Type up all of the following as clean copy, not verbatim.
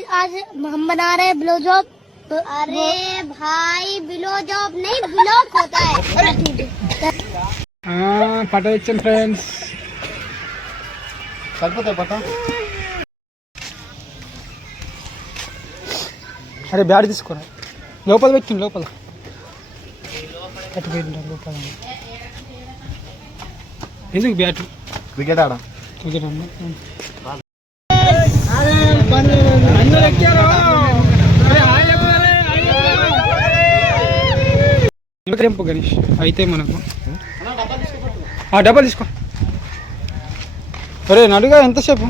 Guys आज हम बना रहे हैं ब्लो जॉब। अरे भाई ब्लो जॉब नहीं ब्लॉक होता है। పట ఇచ్చాను ఫ్రెండ్స్. సరిపోతాయి పట. అరే బ్యాట్ తీసుకోరా, లోపల పెట్టింది లోపల లోపల. ఎందుకు బ్యాట్? క్రికెట్ ఆడ క్రికెట్ అన్న చెంపు గణేష్ అయితే మనకు డబ్బా తీసుకో. అరే నడుగా ఎంతసేపు?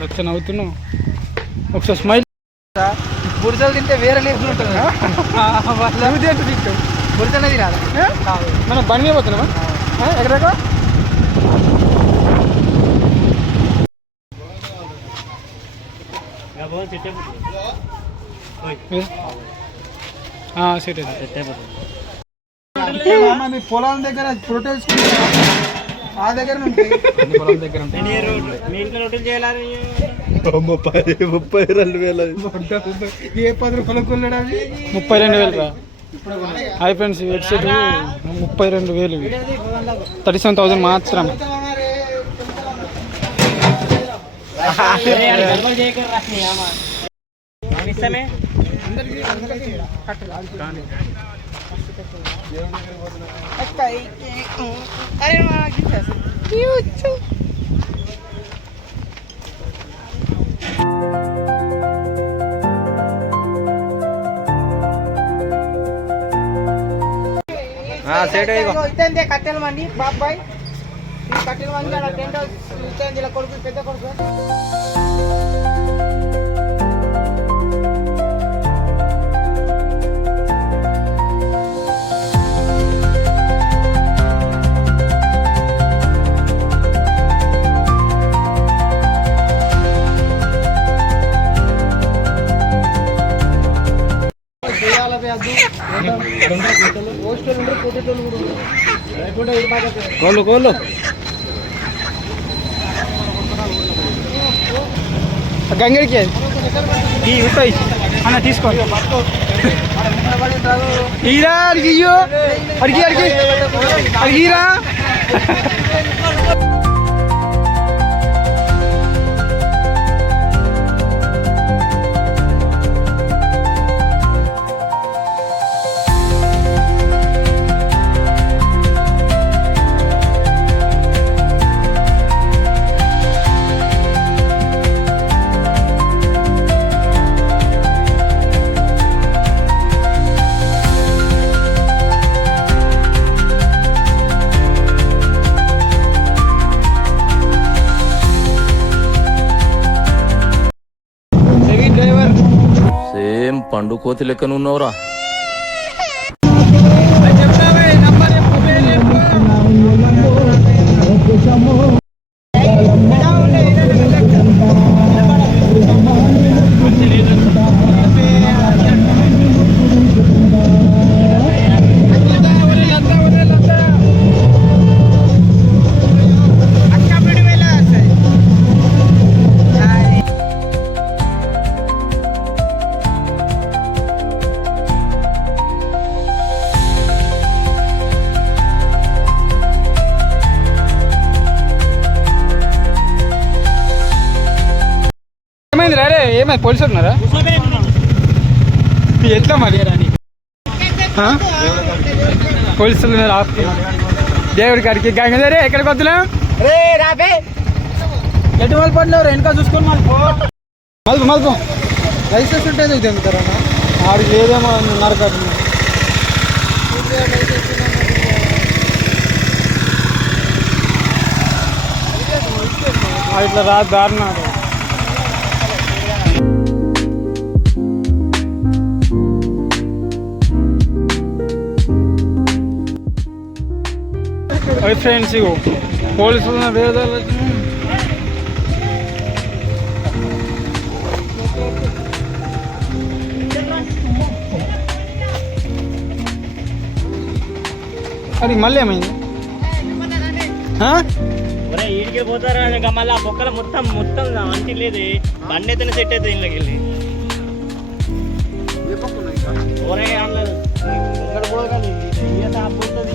లక్ష నవ్వుతున్నావు. ఒకసారి స్మైల్. బురదలు తింటే వేరే లేకుండా ఉంటుంది. బురదనే తినాలి. మనం బండి పోతున్నామా? ఎక్కడెక్కడ సెట్ మీ పొలం దగ్గర ప్రొటెస్ట్ ఆ దగ్గర ఉంటాయి. పొలం దగ్గర ఉంటాయి. 32,000 ఏ 10 రూపాయలు కొన్నాడు అవి? 32,000 రా. హాయ్ ఫ్రెండ్స్, వెబ్సైట్ 32,000, 37,000 మాత్రం. కట్టెల మండి బాబాయ్, కట్టెల మంది టెంట్ హౌస్ కొడుకు పెద్ద కొడుకు. కోళ్ళు కోళ్ళు గంగడికి ఉంటాయి అన్న, తీసుకోండి. ఈరా అడిగియ్యో, అడిగి అడిగి అడిగిరా. సేమ్ పండు కోతి లెక్కనున్నావురా. ఏమైంది రే? ఏమైంది? పోలీసులు ఉన్నారా? ఎట్లా మరి? పోలీసులు దేవుడి కాడికి గంగరే ఎక్కడికి వద్దులేం. ఎటు వాళ్ళు పడినవారు వెనక చూసుకొని మలుపు మలుపు లైసెన్స్ ఉంటే తింటారా? ఆడికి ఏదేమో నరకాడు. ఇట్లా రా దారుణాడు. ఫ్రెండ్స్ ఇగో పోలీసులు అది మళ్ళీ ఏమైంది ఆ? ఒరే ఈడికి పోతారా ఇంకా మళ్ళీ ఆ బొక్కల మొత్తం మొత్తం అంటి లేదు బండి అయితే సెట్ అవుతుంది ఇంట్లోకి వెళ్ళి ఒరే అనలేదు ఇక్కడ పోదు పోతుంది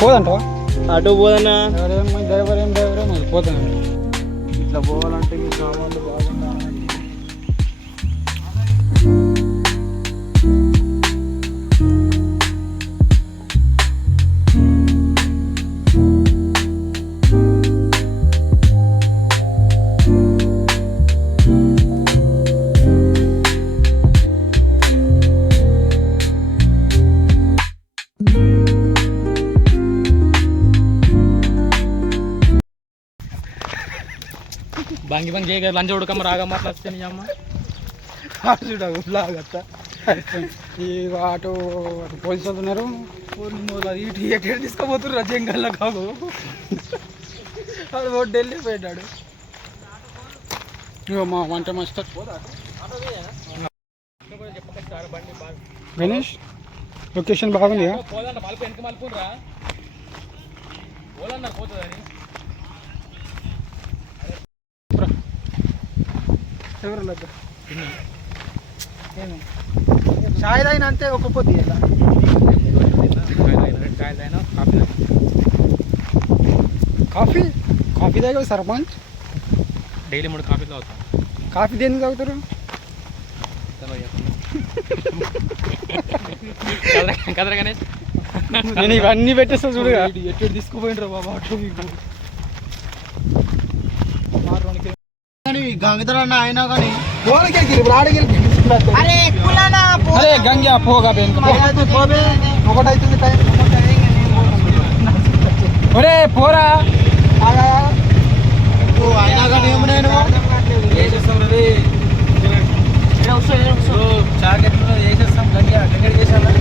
పోదంటావా అటు పోదన్నా డ్రైవర్ ఏం పోతాను ఇట్లా పోవాలంటే మీ సామాన్లు బాగుండాలి. బంగి బంగి చేయగా లంచ్ ఉడకమ్మ రాగా మాట్లాడుతుంది అమ్మ చూడవు లాగత్త ఈ అటు అటు పోలీసు వాళ్ళు ఉన్నారు ఇటు ఎక్కడ తీసుకోబోతున్నారు జంగల్లో కాదు వాడు ఓటు ఢిల్లీ పోయాడు. ఇగో మా వంట మాస్టర్ గణేష్ లొకేషన్ బాగుంది పోదంట మలుపు వెనక మలుపురా పోలన్నారు పోతుందని ఎవరు లేదు చాయ్ తాగిన అంతే ఒక పొద్దు ఇలా కాఫీ కాఫీ తాగా సర్పంచ్ డైలీ 3 కాఫీలు తాగుతాం కాఫీ దేనికి తాగుతారు కదరా గణేష్ నేను ఇవన్నీ పెట్టేస్తా చూడుగా ఎటు తీసుకుపోయినరా బాబా అటు మీకు గంగధరన్న అయినా కానీ పోలకెళ్ళి ఇప్పుడు ఆడకెళ్ళి అరే కులానా అరే గంగా పోగా ఒకటైతుంది టైం ఒరే పోరా అయినా కానీ ఏమి నేను చేసేస్తాం గంగా గంగడి చేసామా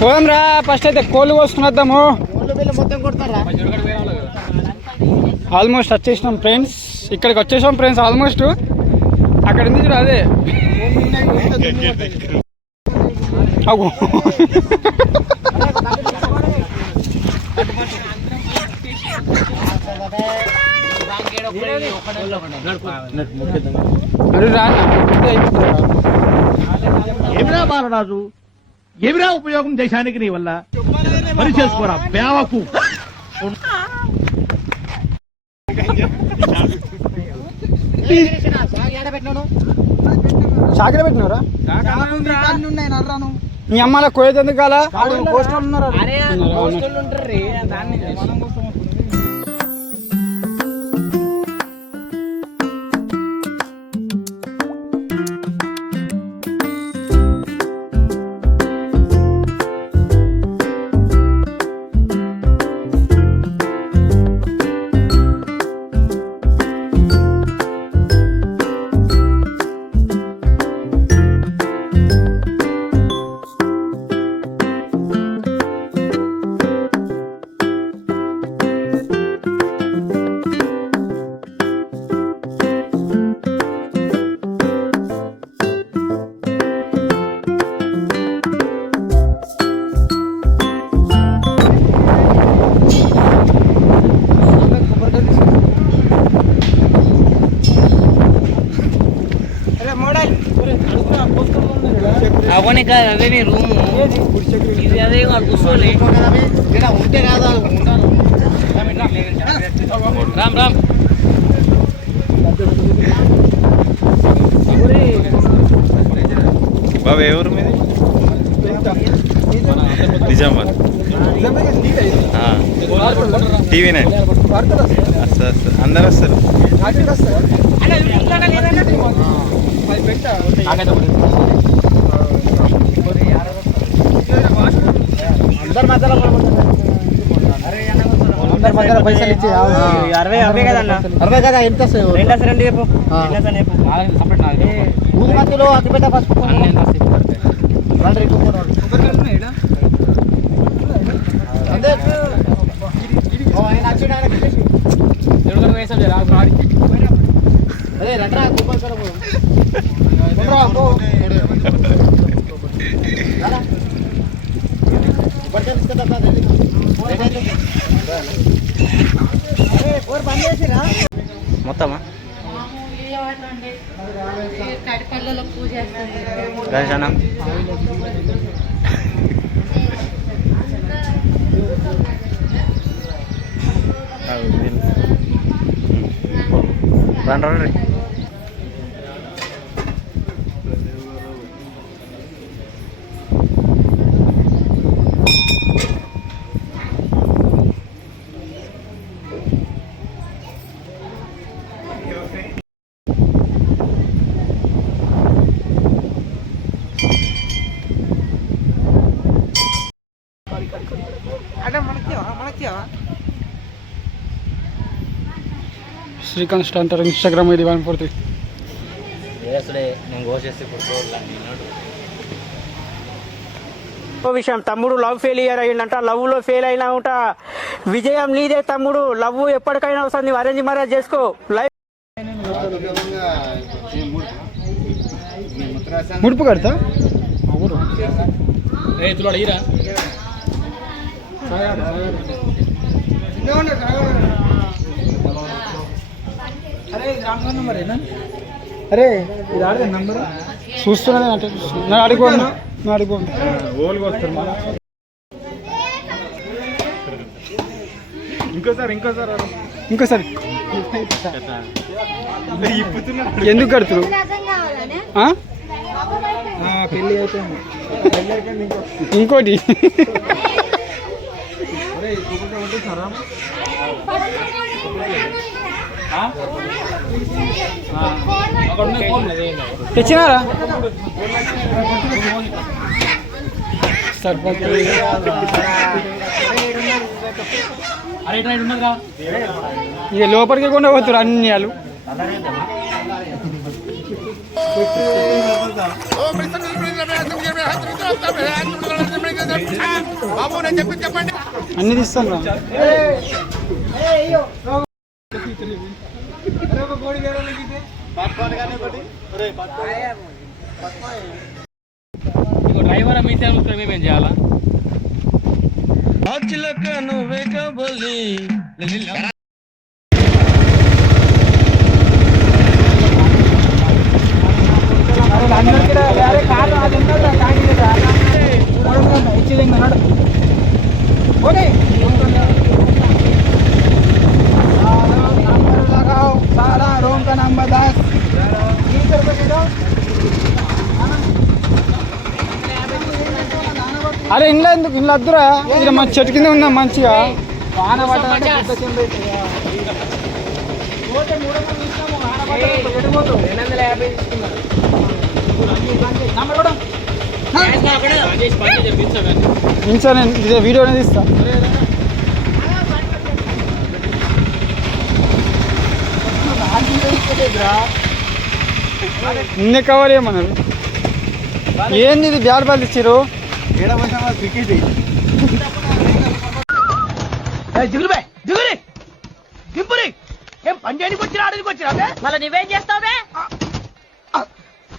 పోదాం రా ఫస్ట్ అయితే కోళ్ళు కోసుకుని వద్దాము మొత్తం కొడతారా ఆల్మోస్ట్ వచ్చేసినాం ఫ్రెండ్స్ ఇక్కడికి వచ్చేసాం ఫ్రెండ్స్ ఆల్మోస్ట్ అక్కడ ఉంది చూడు అదే అగో అరే రా ఏమిరా బాలరాజు ఏమిరా ఉపయోగం దేశానికి నీ వల్ల పని చేసుకోరా బేవకు చాకరీ పెట్టినారా ఉన్నాయి నర్రాను మీ అమ్మాల కోయేది ఎందుకు కాలా పోస్టర్లు ఉన్నారు అవని కాదు అదే నీ రూము ఇది అదే వాళ్ళు కూర్చోలే ఉంటే కాదు ఉండాలి. రామ్ రామ్ బాబు ఎవరు మీది నిజామాబాద్ టీవీ నైన్ వస్తారు అందరు వస్తారు అందరి మధ్యలో పైసలు ఇచ్చి 60 కదన్నా 60 కదా ఎంత వస్తాయి? 2 చెప్పు ఊరి మధ్యలో అతిపెద్ద పసుపు అంతే. ఆయన వచ్చిండు, ఆయన పెట్టేసి. అదే రండ్రా గోపాల్ సార్ మొత్తమా పూజ దర్శనం రండి శ్రీకాంత్ స్టార్ అంటారు ఇన్స్టాగ్రామ్ ఇది 143 నేను కోసేస్తే విషయం తమ్ముడు లవ్ ఫెయిలియర్ అయ్యిందంట. లవ్ లో ఫెయిల్ అయినా ఉంట విజయం నీదే తమ్ముడు. లవ్ ఎప్పటికైనా వస్తుంది. అరేంజ్ మ్యారేజ్ చేసుకో. లైఫ్ ముడుపు కడతా అరే ఇది ఆడదే నంబర్ చూస్తున్నా అంటే నా అడిగిపోను నా అడిగిపోను ఓల్గా వస్తారు ఇంకోసారి ఎందుకు కడుతురు పెళ్ళి అయిపోయింది. ఇంకోటి తెచ్చినారా సర్పంచ్ ఇక లోపలికి కూడా పోతారు అన్ని వాళ్ళు. అన్ని తీస్తాను రా. డ్రైవర్ అమ్మితే మేమేం చేయాలా? అరే ఇంట్లో ఎందుకు ఇంట్లో వద్దురా. ఇక్కడ మన చెట్టు కింద ఉన్నాం మంచిగా. వాన పడ్డా ఇంకా నేను ఇదే వీడియో అనేది ఇస్తా. నిన్నే కవర్ ఏమన్నారు. ఏంది ఇది బ్యాడ్ బాల్ ఇచ్చారు. ఏం పని చేయడానికి వచ్చినా ఆడడానికి వచ్చినా మళ్ళీ నువ్వేం చేస్తావే?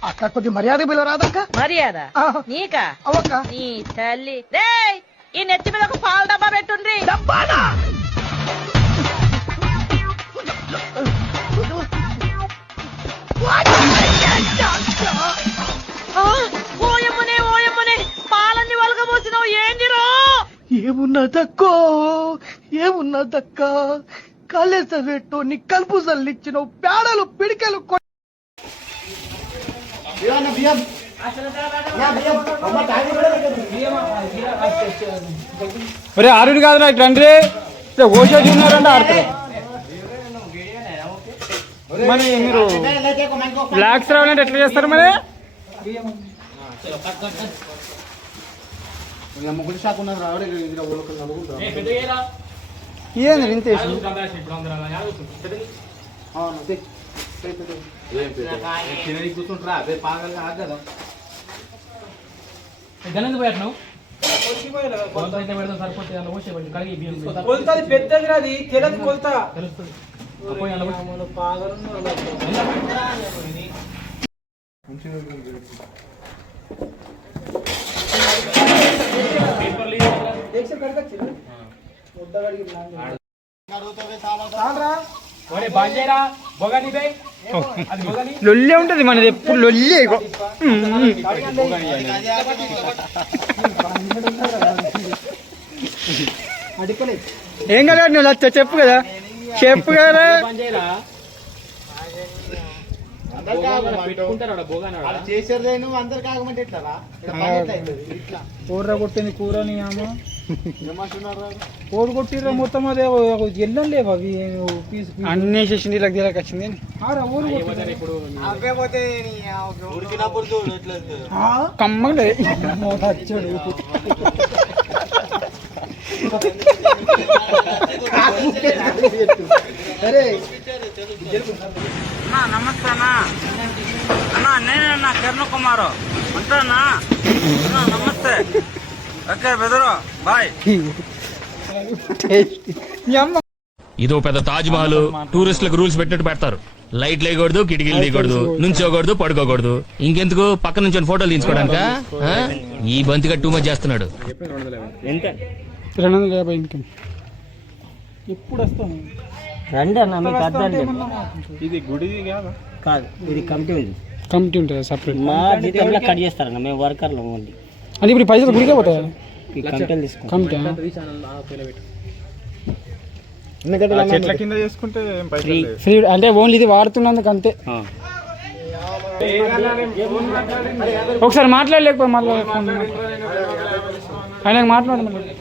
అక్క కొద్ది మర్యాద పిలవరాదక్క. మర్యాద నీకా? అవక్క నీ తల్లి రేయ్, ఈ నెత్తి మీద ఒక పాల డబ్బా పెట్టుండ్రి. డబ్బానా? ఓయమ్మనే ఓ ఏమున్నదక్కో ఏమున్నదక్క కాలేస పెట్టు నీ కలుపు చల్లిచ్చిన పేడలు పిడికలు ఒరే ఆరుడు కాదు నాకు రండి ఓసేసి ఉన్నారంటే ఆడుతారు మరి మీరు బ్లాక్స్ రావాలంటే ఎట్లా చేస్తారు మరి ముగ్గురు షాక్ ఉన్నారు ఏంది ఇంతేసి కూర్చుంటారా పాగలు ఆగదా కొలుతుంది పెద్దది రాది తెలది కొలుతా లొల్లే ఉంటది మనది ఎప్పుడు లొల్లే ఏం కదా నువ్వు లచ్చ చెప్పు కదా చెప్పు కదా చేసేదే నువ్వు అందరు కాకమంటే ఎట్లా కూర కొట్టింది కూర నీ అమ్మ కోడి కొట్టిర్రా మొత్తం అదే ఎల్లం లేవు అవి అన్ని చేసింది ఇలా గిరాకి వచ్చింది కమ్మలే వచ్చాడు సరే నమస్తే అన్నా అన్నా నేనన్నా కిరణ్ కుమార్ ఉంటానా నమస్తే ఓకే బెదరు బాయ్ ఇదో పెద్ద తాజ్ మహల్ టూరిస్టులకు రూల్స్ పెట్టినట్టు పెడతారు లైట్ లేకూడదు కిటికీలు తీయకూడదు నుంచోకూడదు పడుకోకూడదు ఇంకెందుకు పక్క నుంచి ఫోటోలు తీసుకోవడానికా ఈ బంతిగా టూ మచ్ చేస్తున్నాడు 250 ఇంకా ఇప్పుడు వస్తాను రండి అన్న మీకు అర్థం ఇది గుడి కాదా కాదు ఇది కమిటీ ఉంది కమిటీ ఉంటుంది సపరేట్ మా జీతంలో కట్ చేస్తారన్న మేము వర్కర్లు ఓన్లీ అంటే ఇప్పుడు పైసలు గుడికే పోతాయి ఈ కమిటీలు తీసుకుంటాం కమిటీ చెట్ల కింద చేసుకుంటే ఫ్రీ అంటే ఓన్లీ ఇది వాడుతున్నందుకు అంతే ఒకసారి మాట్లాడలేకపోయి మళ్ళీ ఆయన మాట్లాడు మళ్ళీ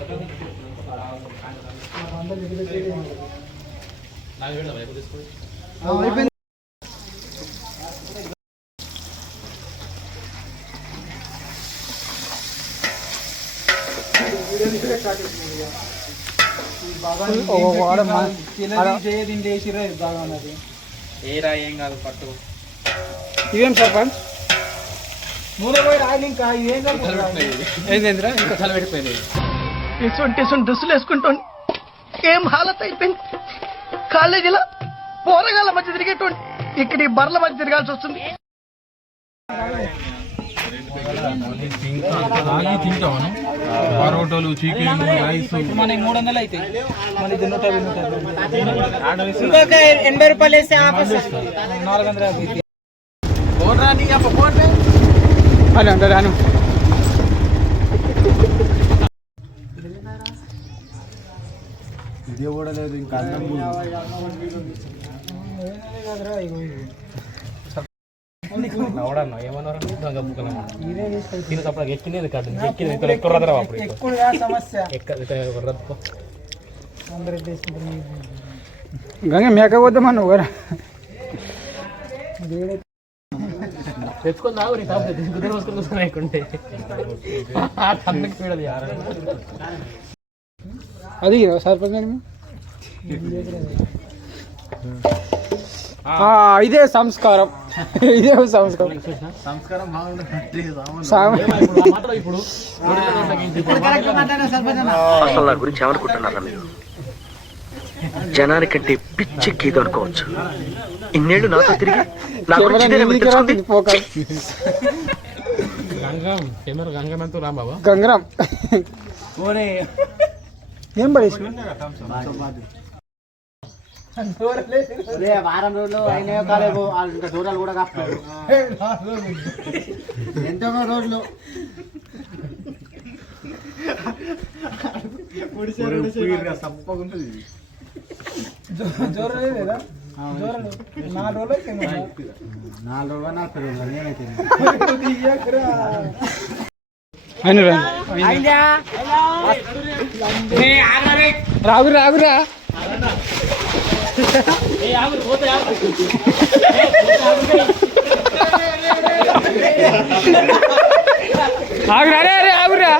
ఏం కాదు పట్టు ఇదేం సర్పంచ్ నూనె పోయి రాయలు ఇంకా ఇదేం ఏంటంటే ఇంకా చల్లబెట్టిపోయింది ఎటువంటి డ్రెస్సులు వేసుకుంటాను ఏం హాలత్ అయిపోయింది కాలేజీలో పోరగాళ్ళ మధ్య తిరిగేటువంటి ఇక్కడ ఈ బర్ల మధ్య తిరగాల్సి వస్తుంది తింటాను పరోటాలు చికెన్ రైస్ మన 300 అయితే మన 150 రూపాయలు వేస్తే 450 అని అంటారు అను ఇది కూడా లేదు ఇంకా అన్నం గంగ మేక పోద్దామన్నా కూడా తెచ్చుకొని అది సర్పంచ్ ఇదే సంస్కారం ఇదే సంస్కారం అసలు నా గురించి ఏమనుకుంటున్నారా మీరు జనానికంటే పిచ్చెక్కిది అనుకోవచ్చు ఇన్నేళ్ళు నాతో తిరిగి నా గురించి గంగరాం ఏం పడేసి వారం రోజులు అయినా కాలేవు ఇంకా దూరాలు కూడా కాపాడు ఎంతో రోజులు సప్పగుంటుంది జోరలేదా 4 రోజులు 4 రోజులు 40 రోజులు నేనైతే రాగురా ఆగురా రే ఆగురా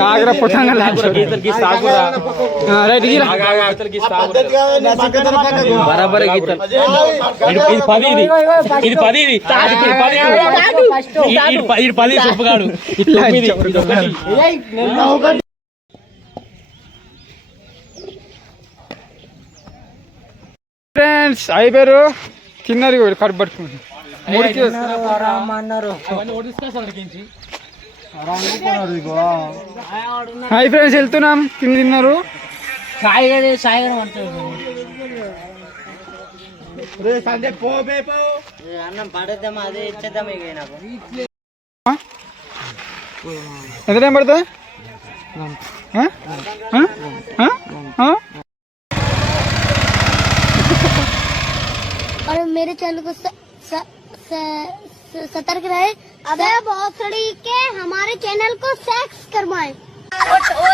ఆగ్రా పొట్టంగా బరాబర్ ఇది 10 ఇది 10 ఇది 10 చెప్పుగాడు ఫ్రెండ్స్ అయిపోయారు తిన్నారు కడుపు పట్టుకుని హాయ్ ఫ్రెండ్స్ వెళ్తున్నాం కింద తిన్నారు ఎంత టైం పడుతుంది और मेरे चैनल को सतर्क रहे। अबे भोसड़ी के हमारे चैनल को सेक्स करवाएं।